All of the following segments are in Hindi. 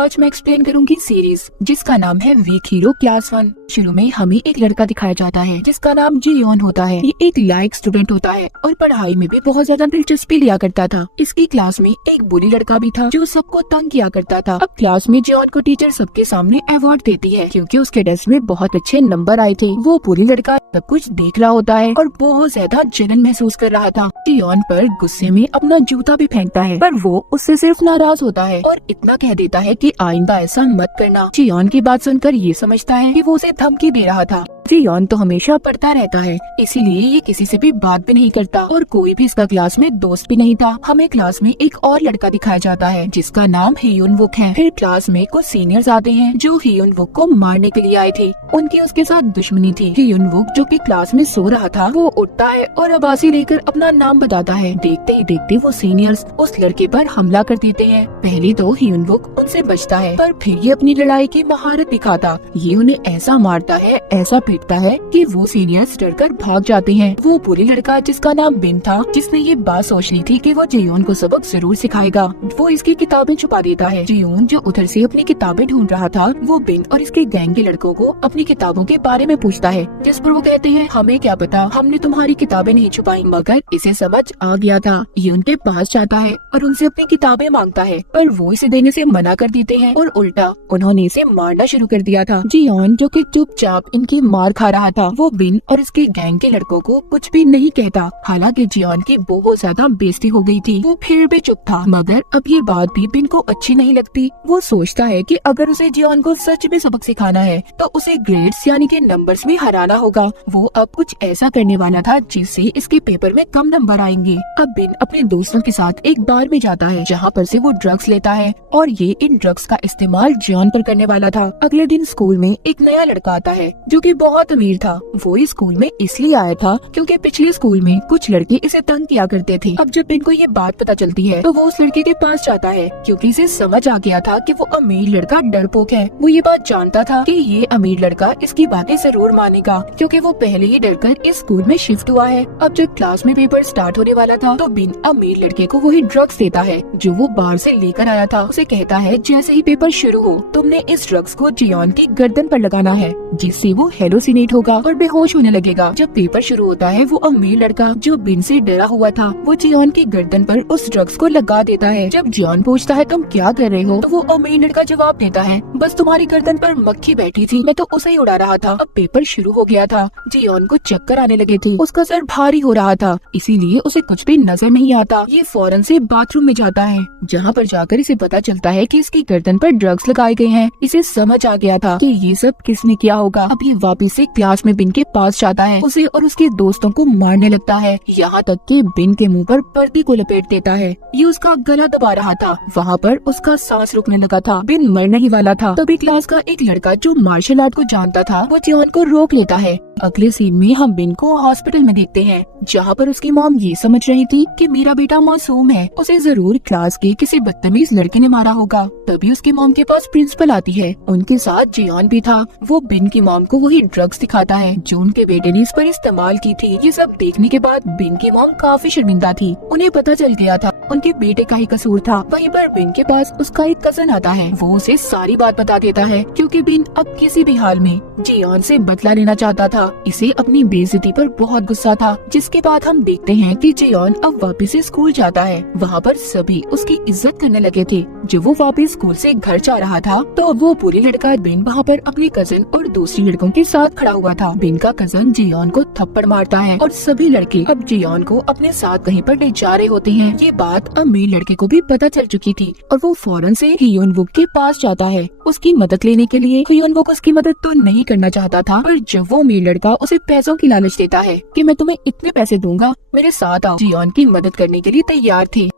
आज मैं एक्सप्लेन करूंगी सीरीज जिसका नाम है वीक हीरो क्लास 1। शुरू में हमें एक लड़का दिखाया जाता है जिसका नाम जियोन होता है। ये एक लायक स्टूडेंट होता है और पढ़ाई में भी बहुत ज्यादा दिलचस्पी लिया करता था। इसकी क्लास में एक बुली लड़का भी था जो सबको तंग किया करता था। अब क्लास में जियोन को टीचर सबके सामने अवार्ड देती है क्योंकि उसके टेस्ट में बहुत अच्छे नंबर आए थे। वो बुली लड़का सब कुछ देख रहा होता है और बहुत ज्यादा जलन महसूस कर रहा था। जियोन पर गुस्से में अपना जूता भी फेंकता है पर वो उससे सिर्फ नाराज होता है और इतना कह देता है कि आइंदा ऐसा मत करना। जियोन की बात सुनकर ये समझता है कि वो उसे धमकी दे रहा था। जियोन तो हमेशा पढ़ता रहता है इसीलिए ये किसी से भी बात भी नहीं करता और कोई भी इसका क्लास में दोस्त भी नहीं था। हमें क्लास में एक और लड़का दिखाया जाता है जिसका नाम हियुन वुक है। फिर क्लास में कुछ सीनियर्स आते हैं जो हियुन वुक को मारने के लिए आए थे। उनकी उसके साथ दुश्मनी थी। हियुन वुक जो कि क्लास में सो रहा था वो उठता है और आवाज़ें लेकर अपना नाम बताता है। देखते ही देखते वो सीनियर्स उस लड़के पर हमला कर देते हैं। पहले तो हियुन वुक उनसे बचता है पर फिर ये अपनी लड़ाई की महारत दिखाता। ये उन्हें ऐसा मारता है ऐसा पीटता है कि वो सीनियर्स डरकर भाग जाते हैं। वो बुरी लड़का जिसका नाम बिन था जिसने ये बात सोच ली थी कि वो जियोन को सबक जरूर सिखाएगा, वो इसकी किताबें छुपा देता है। जियोन जो उधर से अपनी किताबें ढूंढ रहा था वो बिन और इसके गैंग के लड़कों को अपनी किताबों के बारे में पूछता है जिस पर वो कहते हैं हमें क्या पता, हमने तुम्हारी किताबें नहीं छुपाई। मगर इसे समझ आ गया था। ये उनके पास जाता है और उनसे अपनी किताबें मांगता है पर वो इसे देने से मना कर देते हैं और उल्टा उन्होंने इसे मारना शुरू कर दिया था। जियोन जो कि चुपचाप इनकी मार खा रहा था वो बिन और इसके गैंग के लड़कों को कुछ भी नहीं कहता। हालांकि जियोन की बहुत ज्यादा बेइज्जती हो गई थी। वो फिर भी चुप था। मगर अब ये बात भी बिन को अच्छी नहीं लगती। वो सोचता है कि अगर उसे जियोन को सच में सबक सिखाना है तो उसे ग्रेड्स यानी के नंबर्स में हराना होगा। वो अब कुछ ऐसा करने वाला था जिससे इसके पेपर में कम नंबर आएंगे। अब बिन अपने दोस्तों के साथ एक बार में जाता है जहाँ पर से वो ड्रग्स लेता है और ये इन ड्रग्स का इस्तेमाल जियोन पर करने वाला था। अगले दिन स्कूल में एक नया लड़का आता है जो कि बहुत अमीर था। वो इस स्कूल में इसलिए आया था क्योंकि पिछले स्कूल में कुछ लड़के इसे तंग किया करते थे। अब जब बिन को ये बात पता चलती है तो वो उस लड़के के पास जाता है क्योंकि इसे समझ आ गया था कि वो अमीर लड़का डरपोक है। वो ये बात जानता था कि ये अमीर लड़का इसकी बातें जरूर मानेगा क्योंकि वो पहले ही डरकर इस स्कूल में शिफ्ट हुआ है। अब जब क्लास में पेपर स्टार्ट होने वाला था तो बिन अमीर लड़के को वही ड्रग्स देता है जो वो बाहर से लेकर आया था। उसे कहता है जैसे ही पेपर शुरू हो तुमने इस ड्रग्स को जियोन की गर्दन पर लगाना है जिससे वो हेलोसिनेट होगा और बेहोश होने लगेगा। जब पेपर शुरू होता है वो अमीर लड़का जो बिन से डरा हुआ था वो जियोन की गर्दन पर उस ड्रग्स को लगा देता है। जब जियोन पूछता है तुम क्या कर रहे हो तो वो अमीर लड़का जवाब देता है बस तुम्हारी गर्दन पर मक्खी बैठी थी, मैं तो उसे ही उड़ा रहा था। अब पेपर शुरू हो गया था। जियोन को चक्कर आने लगे थे, उसका सर भारी हो रहा था इसीलिए उसे कुछ भी नजर नहीं आता। ये फौरन से बाथरूम में जाता है जहाँ पर जाकर इसे पता चलता है कि इसकी गर्दन पर ड्रग्स लगाए गए हैं। इसे समझ आ गया था कि ये सब किसने किया होगा। अब ये वापस से क्लास में बिन के पास जाता है, उसे और उसके दोस्तों को मारने लगता है यहाँ तक कि बिन के मुंह पर पर्दी को लपेट देता है। ये उसका गला दबा रहा था। वहाँ पर उसका सांस रुकने लगा था। बिन मरने ही वाला था। तभी क्लास का एक लड़का जो मार्शल आर्ट को जानता था वो जियोन को रोक लेता है। अगले सीन में हम बिन को हॉस्पिटल में देखते हैं जहाँ पर उसकी मॉम ये समझ रही थी कि मेरा बेटा मासूम है, उसे जरूर क्लास के किसी बदतमीज लड़के ने मारा होगा। तभी उसकी मॉम के पास प्रिंसिपल आती है। उनके साथ जियोन भी था। वो बिन की मॉम को वही ड्रग्स दिखाता है जो उनके बेटे ने इस पर इस्तेमाल की थी। ये सब देखने के बाद बिन की मॉम काफी शर्मिंदा थी। उन्हें पता चल गया था उनके बेटे का ही कसूर था। वहीं पर बिन के पास उसका एक कजन आता है। वो उसे सारी बात बता देता है क्योंकि बिन अब किसी भी हाल में जियोन से बदला लेना चाहता था। इसे अपनी बेइज्जती पर बहुत गुस्सा था। जिसके बाद हम देखते हैं कि जियोन अब वापस से स्कूल जाता है। वहाँ पर सभी उसकी इज्जत करने लगे थे। जब वो वापस स्कूल से घर जा रहा था तो वो बुरी लड़का बिन वहाँ पर अपने कजन और दूसरी लड़कों के साथ खड़ा हुआ था। बिन का कजन जियोन को थप्पड़ मारता है और सभी लड़के अब जियोन को अपने साथ कहीं पर ले जा रहे होते हैं। ये बात अमीर लड़के को भी पता चल चुकी थी और वो फौरन से हियुन वुक के पास जाता है उसकी मदद लेने के लिए। हियुन वुक उसकी मदद तो नहीं करना चाहता था पर जब वो अमीर लड़का उसे पैसों की लालच देता है कि मैं तुम्हें इतने पैसे दूंगा, मेरे साथ आओ, जियोन की मदद करने के लिए तैयार थे।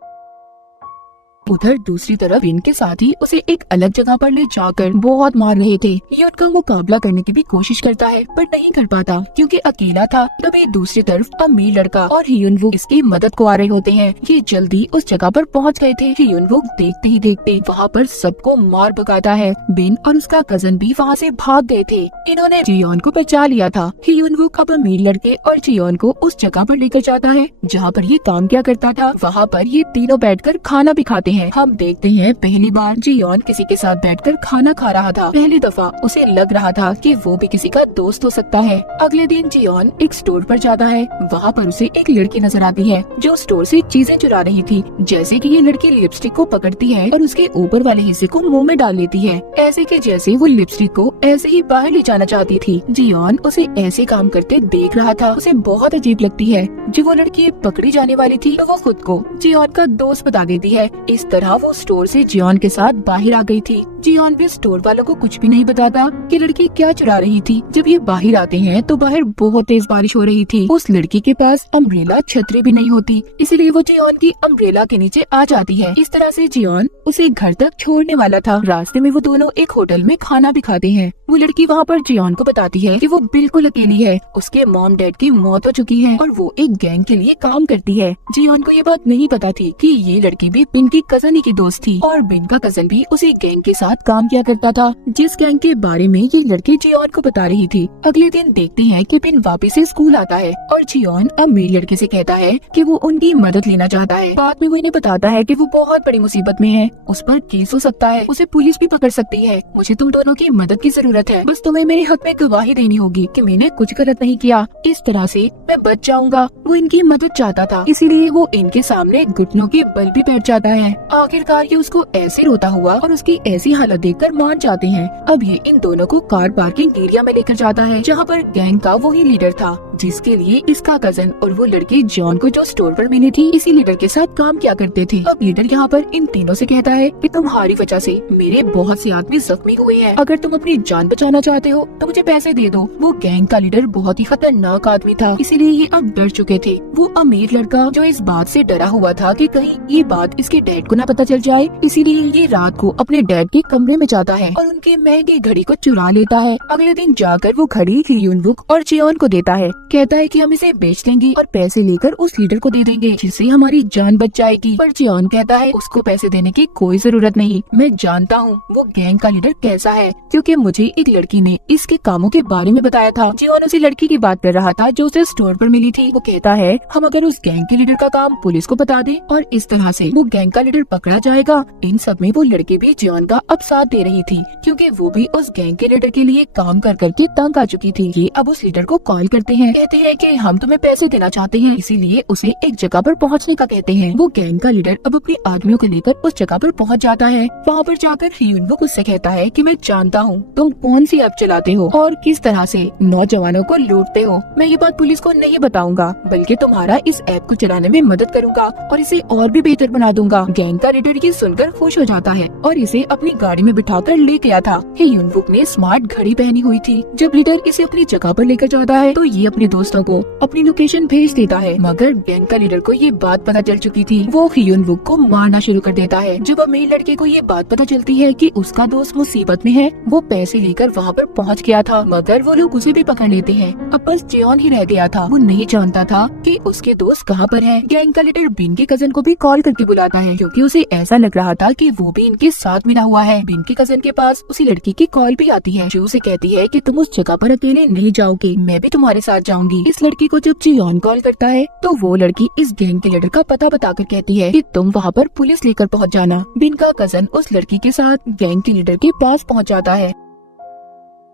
उधर दूसरी तरफ बिन के साथ ही उसे एक अलग जगह पर ले जाकर बहुत मार रहे थे। ये उनका मुकाबला करने की भी कोशिश करता है पर नहीं कर पाता क्योंकि अकेला था। तभी दूसरी तरफ अमीर लड़का और हियुन वुक इसकी मदद को आ रहे होते हैं। ये जल्दी उस जगह पर पहुंच गए थे। हियुन वुक देखते ही देखते वहाँ पर सबको मार भगाता है। बिन और उसका कजन भी वहाँ से भाग गए थे। इन्होंने जियोन को बचा लिया था। हियुन वुक अब अमीर लड़के और जियोन को उस जगह पर लेकर जाता है जहाँ पर ये काम किया करता था। वहाँ पर ये तीनों बैठकर खाना भी खाते हैं। हम देखते हैं पहली बार जियोन किसी के साथ बैठकर खाना खा रहा था। पहली दफा उसे लग रहा था कि वो भी किसी का दोस्त हो सकता है। अगले दिन जियोन एक स्टोर पर जाता है। वहाँ पर उसे एक लड़की नजर आती है जो स्टोर से चीजें चुरा रही थी। जैसे कि ये लड़की लिपस्टिक को पकड़ती है और उसके ऊपर वाले हिस्से को मुंह में डाल लेती है, ऐसे कि जैसे वो लिपस्टिक को ऐसे ही बाहर ले जाना चाहती थी। जियोन उसे ऐसे काम करते देख रहा था। उसे बहुत अजीब लगती है। जब वो लड़की पकड़ी जाने वाली थी तो वो खुद को जियोन का दोस्त बता देती है। इस तरह वो स्टोर से जियोन के साथ बाहर आ गई थी। जियोन भी स्टोर वालों को कुछ भी नहीं बताता कि लड़की क्या चुरा रही थी। जब ये बाहर आते हैं तो बाहर बहुत तेज बारिश हो रही थी। उस लड़की के पास अम्ब्रेला छतरी भी नहीं होती, इसलिए वो जियोन की अम्ब्रेला के नीचे आ जाती है। इस तरह से जियोन उसे घर तक छोड़ने वाला था। रास्ते में वो दोनों एक होटल में खाना भी खाते हैं। वो लड़की वहाँ पर जियोन को बताती है कि वो बिल्कुल अकेली है। उसके मॉम डैड की मौत हो चुकी है और वो एक गैंग के लिए काम करती है। जियोन को ये बात नहीं पता थी कि ये लड़की भी बिन की कजन ही की दोस्त थी और बिन का कजन भी उसी गैंग के साथ काम किया करता था, जिस गैंग के बारे में ये लड़की जियोन को बता रही थी। अगले दिन देखते हैं कि बिन वापस से स्कूल आता है और जियोन अमीर लड़के से कहता है कि वो उनकी मदद लेना चाहता है। बाद में वो इन्हें बताता है कि वो बहुत बड़ी मुसीबत में है, उस पर केस हो सकता है, उसे पुलिस भी पकड़ सकती है। मुझे तुम दोनों की मदद की जरूरत है, बस तुम्हें मेरे हक में गवाही देनी होगी कि मैंने कुछ गलत नहीं किया। इस तरह से मैं बच जाऊंगा। वो इनकी मदद चाहता था, इसीलिए वो इनके सामने घुटनों के बल भी बैठ जाता है। आखिरकार ये उसको ऐसे रोता हुआ और उसकी ऐसी हालत देखकर मान जाते हैं। अब ये इन दोनों को कार पार्किंग एरिया में लेकर जाता है, जहाँ पर गैंग का वही लीडर था, जिसके लिए इसका कजन और वो लड़की जॉन को जो स्टोर पर मिली थी इसी लीडर के साथ काम किया करते थे। अब लीडर यहाँ पर इन तीनों से कहता है कि तुम्हारी वजह से मेरे बहुत से आदमी जख्मी हुए हैं। अगर तुम अपनी जान बचाना चाहते हो तो मुझे पैसे दे दो। वो गैंग का लीडर बहुत ही खतरनाक आदमी था, इसीलिए ये अब डर चुके थे। वो अमीर लड़का जो इस बात से डरा हुआ था कि कहीं ये बात इसके डैड को न पता चल जाए, इसीलिए ये रात को अपने डैड के कमरे में जाता है और उनके महंगी घड़ी को चुरा लेता है। अगले दिन जाकर वो घड़ी ह्यूनवुक और जियोन को देता है। कहता है कि हम इसे बेच लेंगे और पैसे लेकर उस लीडर को दे देंगे, जिससे हमारी जान बच जाएगी। पर जियोन कहता है उसको पैसे देने की कोई जरूरत नहीं, मैं जानता हूँ वो गैंग का लीडर कैसा है, क्योंकि मुझे एक लड़की ने इसके कामों के बारे में बताया था। जियोन उसी लड़की की बात कर रहा था जो उसे स्टोर पर मिली थी। वो कहता है हम अगर उस गैंग के लीडर का काम पुलिस को बता दें और इस तरह से वो गैंग का लीडर पकड़ा जाएगा। इन सब में वो लड़की भी जियोन का अब साथ दे रही थी, क्योंकि वो भी उस गैंग के लीडर के लिए काम कर करके तंग आ चुकी थी। ये अब उस लीडर को कॉल करते हैं, कहते हैं कि हम तुम्हें पैसे देना चाहते हैं, इसीलिए उसे एक जगह पर पहुंचने का कहते हैं। वो गैंग का लीडर अब अपने आदमियों को लेकर उस जगह पर पहुंच जाता है। वहाँ पर जाकर ह्यूनवुक उससे कहता है कि मैं जानता हूँ तुम कौन सी ऐप चलाते हो और किस तरह से नौजवानों को लूटते हो। मैं ये बात पुलिस को नहीं बताऊंगा, बल्कि तुम्हारा इस ऐप को चलाने में मदद करूंगा और इसे और भी बेहतर बना दूंगा। गैंग का लीडर ये सुनकर खुश हो जाता है और इसे अपनी गाड़ी में बिठाकर ले गया था। ह्यूनवुक ने स्मार्ट घड़ी पहनी हुई थी। जब लीडर इसे अपनी जगह पर लेकर जाता है तो ये अपने दोस्तों को अपनी लोकेशन भेज देता है, मगर गैंग का लीडर को ये बात पता चल चुकी थी। वो ह्यूनवुक को मारना शुरू कर देता है। जब अमीर लड़के को ये बात पता चलती है कि उसका दोस्त मुसीबत में है, वो पैसे लेकर वहाँ पर पहुँच गया था, मगर वो लोग उसे भी पकड़ लेते हैं। अब बस जियोन ही रह गया था। वो नहीं जानता था कि उसके दोस्त कहाँ पर है। गैंग का लीडर बिन के कजन को भी कॉल करके बुलाता है, क्योंकि उसे ऐसा लग रहा था कि वो भी इनके साथ मिला हुआ है। बिन के कजन के पास उसी लड़की की कॉल भी आती है, जो उसे कहती है कि तुम उस जगह पर अकेले नहीं जाओगे, मैं भी तुम्हारे साथ जाऊंगी। इस लड़की को जब जियोन कॉल करता है तो वो लड़की इस गैंग के लीडर का पता बताकर कहती है कि तुम वहाँ पर पुलिस लेकर पहुँच जाना। बिन का कजन उस लड़की के साथ गैंग के लीडर के पास पहुँच जाता है।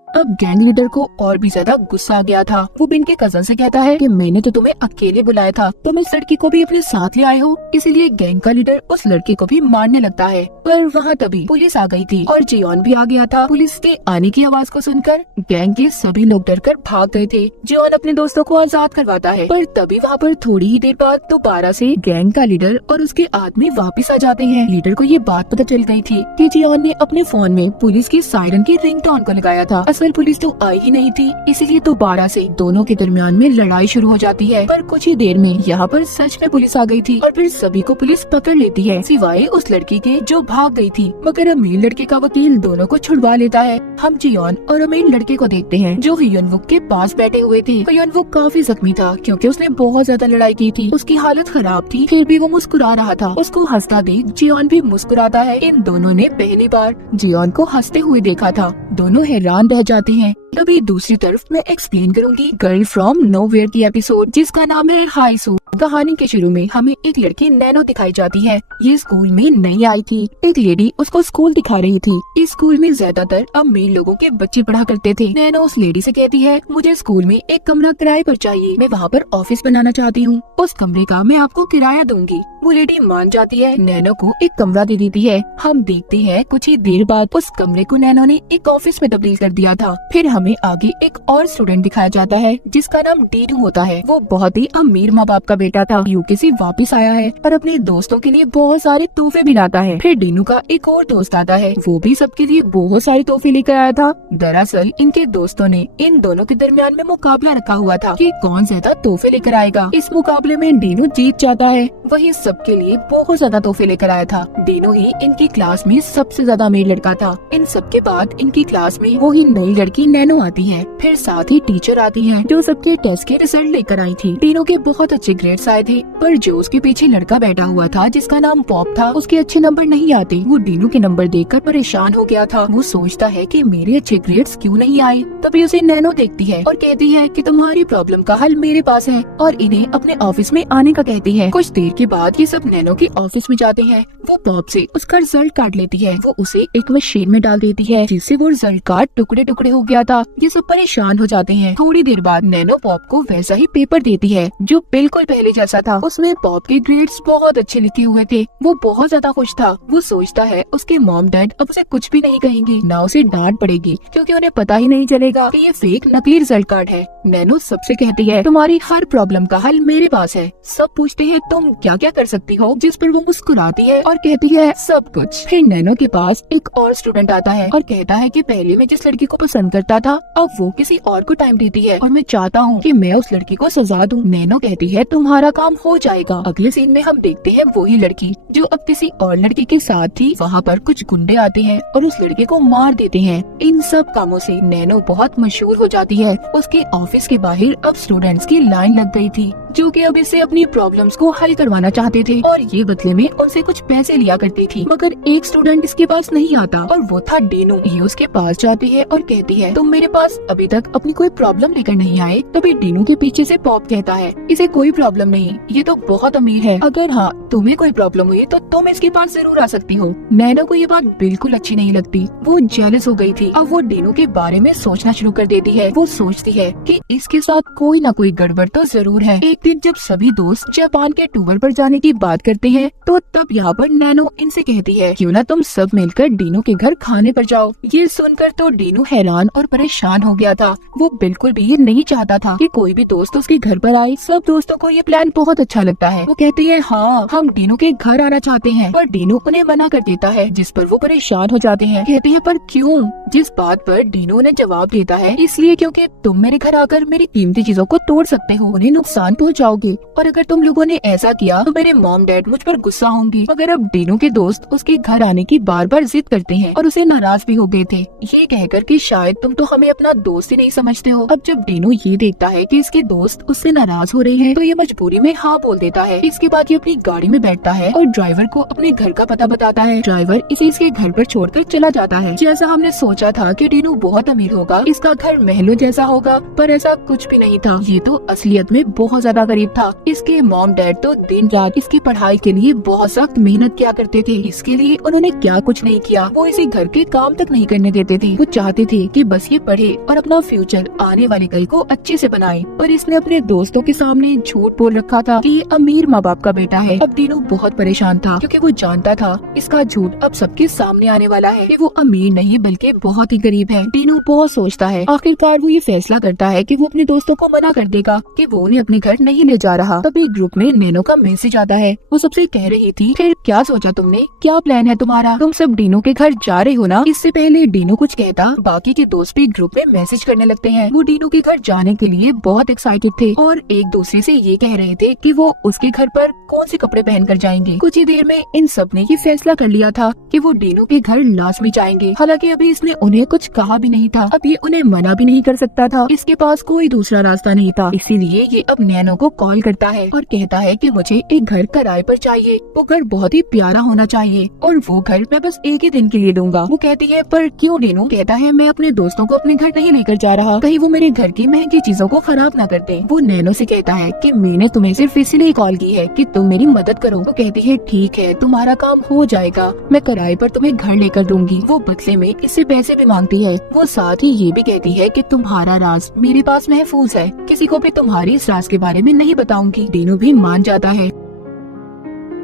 अब गैंग लीडर को और भी ज्यादा गुस्सा आ गया था। वो बिन के कजन से कहता है कि मैंने तो तुम्हें अकेले बुलाया था, तुम इस लड़की को भी अपने साथ ले आए हो, इसीलिए गैंग का लीडर उस लड़के को भी मारने लगता है। पर वहाँ तभी पुलिस आ गई थी और जियोन भी आ गया था। पुलिस के आने की आवाज को सुनकर गैंग के सभी लोग डरकर भाग गए थे। जियोन अपने दोस्तों को आजाद करवाता है, पर तभी वहाँ पर थोड़ी ही देर बाद दोबारा से गैंग का लीडर और उसके आदमी वापिस आ जाते हैं। लीडर को ये बात पता चल गई थी कि जियोन ने अपने फोन में पुलिस की सायरन की रिंगटोन को लगाया था। असल पुलिस तो आई ही नहीं थी, इसीलिए दोबारा से दोनों के दरमियान में लड़ाई शुरू हो जाती है। पर कुछ ही देर में यहाँ पर सच में पुलिस आ गई थी और फिर सभी को पुलिस पकड़ लेती है, सिवाय उस लड़की के जो भाग गई थी। मगर अमीर लड़के का वकील दोनों को छुड़वा लेता है। हम जियोन और अमीर लड़के को देखते हैं जो ह्यूनवुक के पास बैठे हुए थे। ह्यूनवुक काफी जख्मी था, क्योंकि उसने बहुत ज्यादा लड़ाई की थी। उसकी हालत खराब थी, फिर भी वो मुस्कुरा रहा था। उसको हंसता देख जियोन भी मुस्कुराता है। इन दोनों ने पहली बार जियोन को हंसते हुए देखा था। दोनों हैरान रह जाते हैं। तभी दूसरी तरफ मैं एक्सप्लेन करूंगी गर्ल फ्रॉम नोवेयर की एपिसोड जिसका नाम है हाई सू। कहानी के शुरू में हमें एक लड़की नैनो दिखाई जाती है। ये स्कूल में नई आई थी। एक लेडी उसको स्कूल दिखा रही थी। इस स्कूल में ज्यादातर अमीर लोगों के बच्चे पढ़ा करते थे। नैनो उस लेडी से कहती है मुझे स्कूल में एक कमरा किराए पर चाहिए, मैं वहाँ पर ऑफिस बनाना चाहती हूँ, उस कमरे का मैं आपको किराया दूंगी। वो लेडी मान जाती है, नैनो को एक कमरा दे देती है। हम देखते हैं कुछ ही देर बाद उस कमरे को नैनो ने एक ऑफिस में तब्दील कर दिया था। फिर हमें आगे एक और स्टूडेंट दिखाया जाता है जिसका नाम डीनू होता है। वो बहुत ही अमीर माँ बाप का बेटा था। यूके से वापस आया है और अपने दोस्तों के लिए बहुत सारे तोहफे भी लाता है। फिर डीनू का एक और दोस्त आता है, वो भी सबके लिए बहुत सारे तोहफे लेकर आया था। दरअसल इनके दोस्तों ने इन दोनों के दरमियान में मुकाबला रखा हुआ था कि कौन ज्यादा तोहफे लेकर आएगा। इस मुकाबले में डीनू जीत जाता है। वही सबके लिए बहुत ज्यादा तोहफे लेकर आया था। डीनू ही इनकी क्लास में सबसे ज्यादा अमीर लड़का था। इन सबके बाद इनकी क्लास में वही नई लड़की नैनो आती है। फिर साथ ही टीचर आती है जो सबके टेस्ट के रिजल्ट लेकर आई थी। डीनू के बहुत अच्छे ग्रेड्स आए थे, पर जो उसके पीछे लड़का बैठा हुआ था जिसका नाम पॉप था, उसके अच्छे नंबर नहीं आते। वो डीनू के नंबर देखकर परेशान हो गया था। वो सोचता है कि मेरे अच्छे ग्रेड्स क्यों नहीं आए। तभी उसे नैनो देखती है और कहती है कि तुम्हारी प्रॉब्लम का हल मेरे पास है, और इन्हें अपने ऑफिस में आने का कहती है। कुछ देर के बाद ये सब नैनो के ऑफिस में जाते हैं। वो पॉप से उसका रिजल्ट काट लेती है। वो उसे एक मशीन में डाल देती है जिससे वो रिजल्ट कार्ड टुकड़े टुकड़े हो गया था। ये सब परेशान हो जाते हैं। थोड़ी देर बाद नैनो पॉप को वैसा ही पेपर देती है जो बिल्कुल पहले जैसा था। उसमें पॉप के ग्रेड्स बहुत अच्छे लिखे हुए थे। वो बहुत ज्यादा खुश था। वो सोचता है उसके मॉम डैड अब उसे कुछ भी नहीं कहेंगे, ना उसे डांट पड़ेगी, क्योंकि उन्हें पता ही नहीं चलेगा कि ये फेक नकली रिजल्ट कार्ड है। नैनो सबसे कहती है तुम्हारी हर प्रॉब्लम का हल मेरे पास है। सब पूछते हैं तुम क्या क्या कर सकती हो, जिस पर वो मुस्कुराती है और कहती है सब कुछ। फिर नैनो के पास एक और स्टूडेंट आता है और कहता है कि पहले मैं जिस लड़की को पसंद करता था अब वो किसी और को टाइम देती है और मैं चाहता हूँ कि मैं उस लड़की को सजा दूँ। नैनो कहती है तुम्हारा काम हो जाएगा। अगले सीन में हम देखते हैं वही लड़की जो अब किसी और लड़की के साथ थी। वहाँ पर कुछ गुंडे आते हैं और उस लड़के को मार देते हैं। इन सब कामों से नैनो बहुत मशहूर हो जाती है। उसके ऑफिस के बाहर अब स्टूडेंट्स की लाइन लग गई थी जो कि अब इससे अपनी प्रॉब्लम्स को हल करवाना चाहते थे और ये बदले में उनसे कुछ पैसे लिया करती थी। मगर एक स्टूडेंट इसके पास नहीं आता और वो था डीनू। ये उसके पास जाती है और कहती है तुम मेरे पास अभी तक अपनी कोई प्रॉब्लम लेकर नहीं आए। तभी डीनू के पीछे से पॉप कहता है इसे कोई प्रॉब्लम नहीं, ये तो बहुत अमीर है, अगर हाँ तुम्हें कोई प्रॉब्लम हुई तो तुम इसके पास जरूर आ सकती हो। नैनो को ये बात बिल्कुल अच्छी नहीं लगती। वो जेलस हो गई थी। अब वो डीनू के बारे में सोचना शुरू कर देती है। वो सोचती है कि इसके साथ कोई ना कोई गड़बड़ तो जरूर है। एक दिन जब सभी दोस्त जापान के टूर पर जाने की बात करते हैं तो तब यहाँ पर नैनो इनसे कहती है क्यों ना तुम सब मिलकर डीनू के घर खाने पर जाओ। ये सुनकर तो डीनू हैरान और परेशान हो गया था। वो बिल्कुल भी ये नहीं चाहता था कि कोई भी दोस्त उसके घर पर आए। सब दोस्तों को ये प्लान बहुत अच्छा लगता है। वो कहते हैं हाँ हम डीनू के घर आना चाहते हैं, पर डीनू उन्हें मना कर देता है जिस पर वो परेशान हो जाते हैं। कहते हैं पर क्यों? जिस बात पर डीनू उन्हें जवाब देता है इसलिए क्योंकि तुम मेरे घर आकर मेरी कीमती चीजों को तोड़ सकते हो, उन्हें नुकसान पहुँचाओगे, और अगर तुम लोगों ने ऐसा किया तो मेरे मॉम डैड मुझ पर गुस्सा होंगे। मगर अब डीनू के दोस्त उसके घर आने की बार बार जिद करते हैं और उसे नाराज भी हो गए थे, ये कहकर कि शायद तुम तो हमें अपना दोस्त ही नहीं समझते हो। अब जब डीनू ये देखता है कि इसके दोस्त उससे नाराज हो रहे हैं तो ये मजबूरी में हाँ बोल देता है। इसके बाद ये अपनी गाड़ी में बैठता है और ड्राइवर को अपने घर का पता बताता है। ड्राइवर इसे इसके घर पर छोड़कर चला जाता है। जैसा हमने सोचा था कि डीनू बहुत अमीर होगा, इसका घर महलों जैसा होगा, पर ऐसा कुछ भी नहीं था। ये तो असलियत में बहुत ज्यादा गरीब था। इसके मॉम डैड तो दिन रात इसकी पढ़ाई के लिए बहुत सख्त मेहनत किया करते थे। इसके लिए उन्होंने क्या कुछ नहीं किया। वो इसे घर के काम तक नहीं करने देते थे। वो चाहते थे कि बस ये पढ़े और अपना फ्यूचर आने वाले कल को अच्छे से बनाए। पर इसने अपने दोस्तों के सामने झूठ बोल रखा था कि ये अमीर माँ बाप का बेटा है। अब डीनू बहुत परेशान था क्योंकि वो जानता था इसका झूठ अब सबके सामने आने वाला है कि वो अमीर नहीं बल्कि बहुत ही गरीब है। डीनू बहुत सोचता है। आखिरकार वो ये फैसला करता है कि वो अपने दोस्तों को मना कर देगा कि वो उन्हें अपने घर नहीं ले जा रहा। तभी ग्रुप में नैनो का मैसेज आता है। वो सबसे कह रही थी फिर क्या सोचा तुमने, क्या प्लान है तुम्हारा, तुम सब डीनू के घर जा रहे हो ना। इससे पहले डीनू कुछ कहता बाकी के दोस्त भी ग्रुप में मैसेज करने लगते हैं। वो डीनू के घर जाने के लिए बहुत एक्साइटेड थे और एक दूसरे से ये कह रहे थे कि वो उसके घर पर कौन से कपड़े पहनकर जाएंगे। कुछ ही देर में इन सब ने ये फैसला कर लिया था कि वो डीनू के घर लाजमी जाएंगे। हालांकि अभी इसने उन्हें कुछ कहा भी नहीं था। अब ये उन्हें मना भी नहीं कर सकता था। इसके पास कोई दूसरा रास्ता नहीं था। इसीलिए ये अब नैनो को कॉल करता है और कहता है कि मुझे एक घर घर किराए पर चाहिए, वो घर बहुत ही प्यारा होना चाहिए और वो घर मैं बस एक ही दिन के लिए दूंगा। वो कहती है पर क्यों डेनू? कहता है मैं अपने दोस्तों को अपने घर नहीं लेकर जा रहा, कहीं वो मेरे घर की महंगी चीजों को खराब ना कर दे। वो नैनो से कहता है कि मैंने तुम्हें सिर्फ इसलिए कॉल की है कि तुम मेरी मदद करो। वो कहती है ठीक है, तुम्हारा काम हो जाएगा, मैं किराए पर तुम्हें घर लेकर दूंगी। वो बदले में इससे पैसे भी मांगती है। वो साथ ही ये भी कहती है कि तुम्हारा राज मेरे पास महफूज है, किसी को भी तुम्हारी इस राज के बारे में नहीं बताऊंगी। डेनू भी मान जाता है।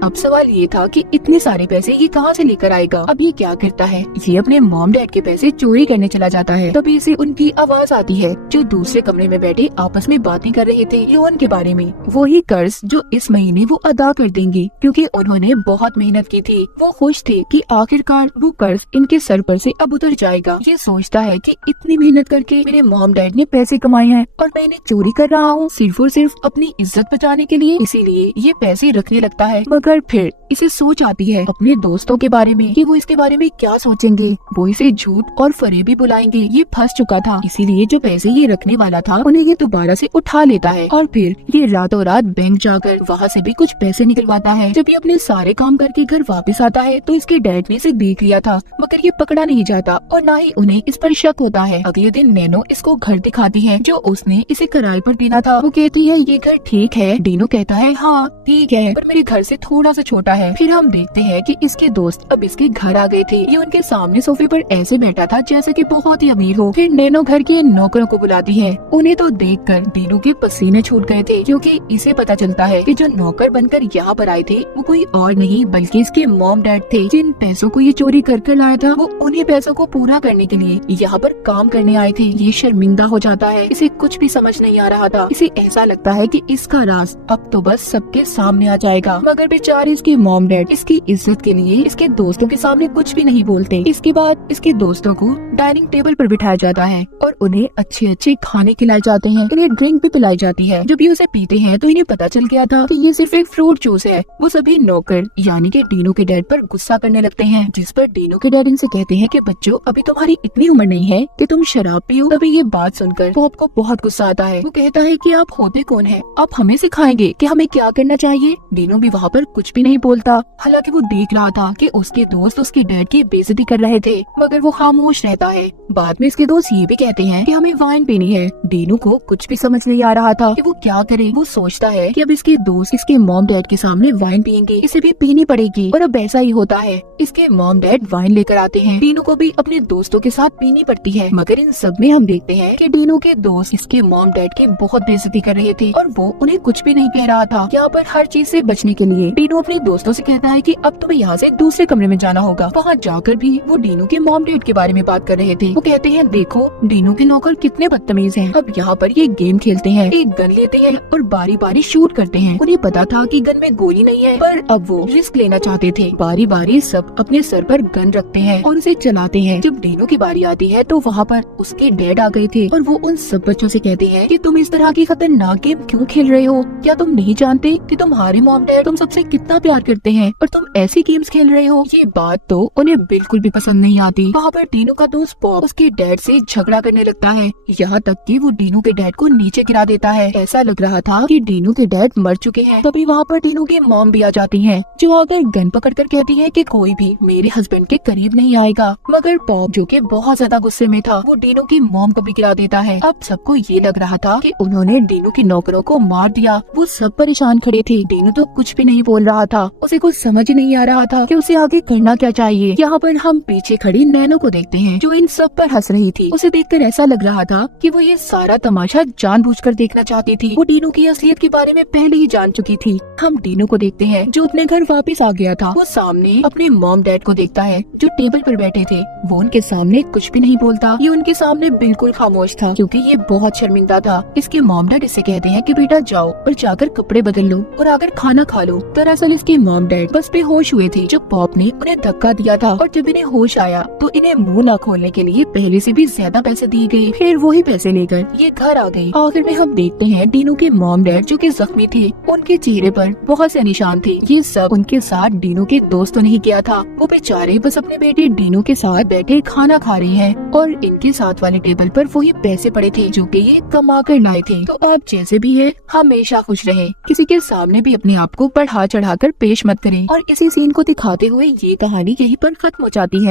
अब सवाल ये था कि इतने सारे पैसे ये कहाँ से लेकर आएगा। अब ये क्या करता है, ये अपने मॉम डैड के पैसे चोरी करने चला जाता है। तभी इसे उनकी आवाज आती है जो दूसरे कमरे में बैठे आपस में बातें कर रहे थे लोन के बारे में। वही कर्ज जो इस महीने वो अदा कर देंगे क्योंकि उन्होंने बहुत मेहनत की थी। वो खुश थे कि आखिरकार वो कर्ज इनके सर पर से अब उतर जाएगा। ये सोचता है कि इतनी मेहनत करके मेरे मॉम डैड ने पैसे कमाए हैं और मैं इन्हें चोरी कर रहा हूँ सिर्फ और सिर्फ अपनी इज्जत बचाने के लिए, इसीलिए ये पैसे रखने लगता है। मगर फिर इसे सोच आती है अपने दोस्तों के बारे में कि वो इसके बारे में क्या सोचेंगे। वो इसे झूठ और फरेबी बुलाएंगे। ये फंस चुका था, इसीलिए जो पैसे ये रखने वाला था उन्हें ये दोबारा से उठा लेता है और फिर ये रातों रात बैंक जाकर वहाँ से भी कुछ पैसे निकलवाता है। जब ये अपने सारे काम करके घर वापस आता है तो इसके डैड ने इसे देख लिया था, मगर ये पकड़ा नहीं जाता और न ही उन्हें इस पर शक होता है। अगले दिन नैनो इसको घर दिखाती है जो उसने इसे किराए पर देना था। वो कहती है ये घर ठीक है। डेनो कहता है हाँ ठीक है, पर मेरे घर से थोड़ा सा छोटा है। फिर हम देखते हैं कि इसके दोस्त अब इसके घर आ गए थे। ये उनके सामने सोफे पर ऐसे बैठा था जैसे कि बहुत ही अमीर हो। फिर नैनो घर के नौकरों को बुलाती है। उन्हें तो देखकर डेनू के पसीने छूट गए थे क्योंकि इसे पता चलता है कि जो नौकर बनकर यहाँ पर आए थे वो कोई और नहीं बल्कि इसके मॉम डैड थे। जिन पैसों को ये चोरी कर लाया था वो उन्हीं पैसों को पूरा करने के लिए यहाँ पर काम करने आए थे। ये शर्मिंदा हो जाता है, इसे कुछ भी समझ नहीं आ रहा था। इसे ऐसा लगता है कि इसका राज अब तो बस सबके सामने आ जाएगा, मगर बेचारे इसके मॉम डैड इसकी इज्जत के लिए इसके दोस्तों के सामने कुछ भी नहीं बोलते। इसके बाद इसके दोस्तों को डाइनिंग टेबल पर बिठाया जाता है और उन्हें अच्छे अच्छे खाने खिलाए जाते हैं। इन्हें ड्रिंक भी पिलाई जाती है। जब ये उसे पीते हैं तो इन्हें पता चल गया था कि ये सिर्फ एक फ्रूट जूस है। वो सभी नौकर यानी कि डेनू के डैड पर गुस्सा करने लगते हैं, जिस पर डेनू के डैड इनसे कहते हैं कि बच्चों अभी तुम्हारी इतनी उम्र नहीं है कि तुम शराब पियो। तभी ये बात सुनकर पॉप को बहुत गुस्सा आता है। वो कहता है कि आप होते कौन है, आप हमें सिखाएंगे कि हमें क्या करना चाहिए। डेनू भी वहाँ पर कुछ भी नहीं बोलता, हालांकि वो देख रहा था कि उसके दोस्त उसके डैड की बेइज्जती कर रहे थे, मगर वो खामोश रहता है। बाद में इसके दोस्त ये भी कहते हैं कि हमें वाइन पीनी है। डेनू को कुछ भी समझ नहीं आ रहा था कि वो क्या करे। वो सोचता है कि अब इसके दोस्त इसके मॉम डैड के सामने वाइन पियेंगे, इसे भी पीनी पड़ेगी। और अब ऐसा ही होता है, इसके मॉम डैड वाइन लेकर आते हैं। डेनू को भी अपने दोस्तों के साथ पीनी पड़ती है, मगर इन सब में हम देखते हैं कि डेनू के दोस्त इसके मॉम डैड की बहुत बेइज्जती कर रहे थे और वो उन्हें कुछ भी नहीं कह रहा था। यहाँ पर हर चीज से बचने के लिए डेनू अपने दोस्तों से कहता है कि अब तुम्हें यहाँ से दूसरे कमरे में जाना होगा। वहाँ जाकर भी वो डेनू के मॉम डैड के बारे में बात कर रहे थे। वो कहते हैं देखो डेनू के नौकर कितने बदतमीज हैं। अब यहाँ पर ये गेम खेलते हैं, एक गन लेते हैं और बारी बारी शूट करते हैं। उन्हें पता था कि गन में गोली नहीं है, पर अब वो रिस्क लेना चाहते थे। बारी बारी सब अपने सर पर गन रखते हैं और उसे चलाते हैं। जब डेनू की बारी आती है तो वहाँ पर उसके डैड आ गए थे और वो उन सब बच्चों से कहते हैं कि तुम इस तरह की खतरनाक गेम क्यों खेल रहे हो? क्या तुम नहीं जानते कि तुम्हारे मॉम डैड तुम सबसे कितना प्यार करते हैं और तुम ऐसी गेम्स खेल रहे हो? ये बात तो उन्हें बिल्कुल भी पसंद नहीं आती। वहाँ पर डेनू का दोस्त पॉप उसके डैड से झगड़ा करने लगता है, यहाँ तक कि वो डेनू के डैड को नीचे गिरा देता है। ऐसा लग रहा था कि डेनू के डैड मर चुके हैं। तभी वहाँ पर डेनू की मॉम भी आ जाती है, जो आकर गन पकड़कर कहती है कि कोई भी मेरे हस्बैंड के करीब नहीं आएगा। मगर पॉप जो कि बहुत ज्यादा गुस्से में था, वो डेनू की मॉम को भी गिरा देता है। अब सबको ये लग रहा था कि उन्होंने डेनू के नौकरों को मार दिया। वो सब परेशान खड़े थे। डेनू तो कुछ भी नहीं बोल रहा था, उसे कुछ समझ नहीं आ रहा था कि उसे आगे करना क्या चाहिए। यहाँ पर हम पीछे खड़ी नैनो को देखते हैं जो इन सब पर हंस रही थी। उसे देखकर ऐसा लग रहा था कि वो ये सारा तमाशा जानबूझकर देखना चाहती थी। वो डेनू की असलियत के बारे में पहले ही जान चुकी थी। हम डेनू को देखते हैं जो अपने घर वापस आ गया था। वो सामने अपने मॉम डैड को देखता है जो टेबल पर बैठे थे। वो उनके सामने कुछ भी नहीं बोलता। ये उनके सामने बिल्कुल खामोश था क्योंकि ये बहुत शर्मिंदा था। इसके मॉम डैड इससे कहते हैं कि बेटा जाओ और जाकर कपड़े बदल लो और आकर खाना खा लो। दरअसल इसके मॉम डैड बस बेहोश हुए थे जो पॉप ने उन्हें धक्का दिया था और जब इन्हें होश आया तो इन्हें मुंह न खोलने के लिए पहले से भी ज्यादा पैसे दिए गए। फिर वही पैसे लेकर ये घर आ गए। आखिर में हम देखते हैं डेनू के मॉम डैड जो कि जख्मी थे, उनके चेहरे पर बहुत से निशान थे। ये सब उनके साथ डेनू के दोस्तों ने ही किया था। वो बेचारे बस अपने बेटे डेनू के साथ बैठे खाना खा रहे हैं और इनके साथ वाले टेबल पर वही पैसे पड़े थे जो कि ये कमा कर लाए थे। तो अब जैसे भी है हमेशा खुश रहे, किसी के सामने भी अपने आप को बढ़ा चढ़ा बढ़ाकर पेश मत करें। और इसी सीन को दिखाते हुए ये कहानी यहीं पर खत्म हो जाती है।